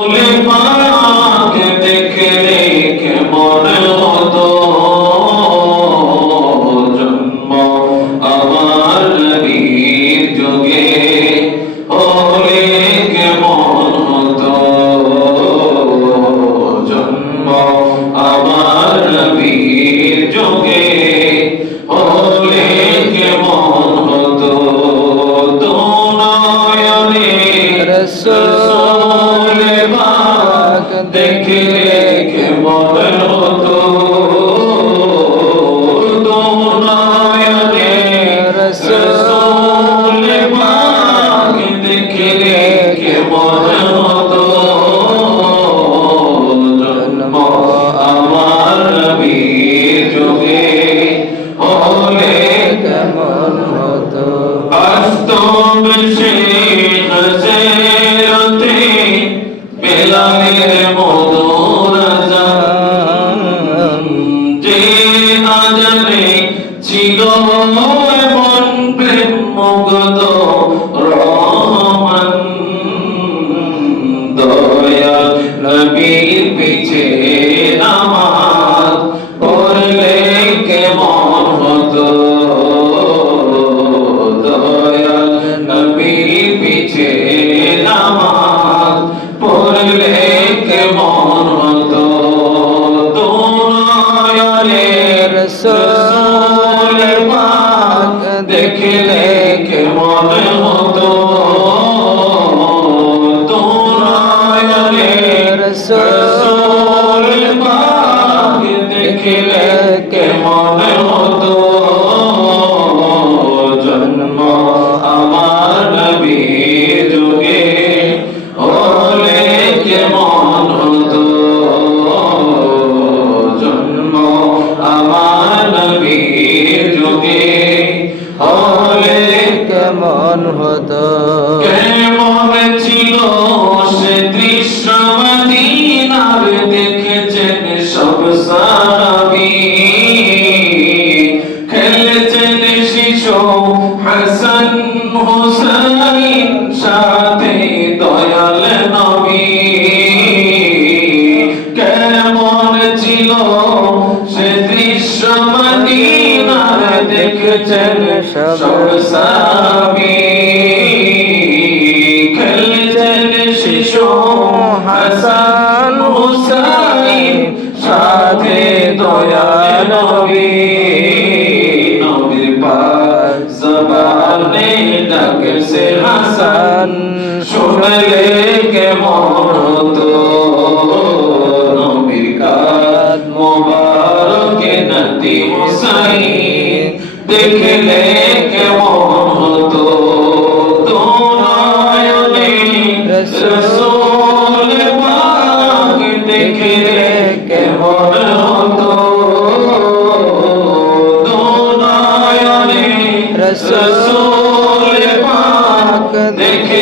পাক দেখলে কেমন হতো জন্ম আমার নবীর যুগে হলে কেমন হতো জন্ম আমার নবীর যুগে হলে কেমন হতো দুনয়নে রাসূল পাক দেখলে কেমন হতো দুনয়নে রাসূল পাক দেখলে কেমন হতো জন্ম আমার নবীর যুগে হলে কেমন হতো বাস্তব সে হযরতে বেলালের মধুর আযান যে আযানে ছিল এমন প্রেম মুগ্ধ রহমান দয়াল নবীর পিছে নামাজ পড়লে কেমন হতো দয়াল নবীর পিছে নামাজ পড়লে কেমন হতো দুনয়নে রাসূল পাক দেখলে কেমন হতো দুনয়নে রাসূল পাক দেখলে কেমন হতো জন্ম আমার নবীর যুগে হলে কেমন হতো জন্ম আমার নবীর যুগে হলে কেমন হতো কেমন ছিল সে দৃশ্য মদিনার দেখেছেন সব সাহাবী খেলেছেন শিশু হাসান হুসাইন সাথে দয়াল নবী কেমন ছিল সে দৃশ্য মদিনার দেখেছেন সব সাহাবী খেলেছেন শিশু হাসান হুসাইন সাথে দয়াল নবী নবীর পাক জবানে ডাকছে হাসান শুনলে কেমন হতো নবীর কাদ মোবারকে নাতি হুসাইন দেখলে কেমন হতো দুনয়নে রাসূল পাক দেখলে কেমন হতো দুনয়নে রাসূল পাক দেখলে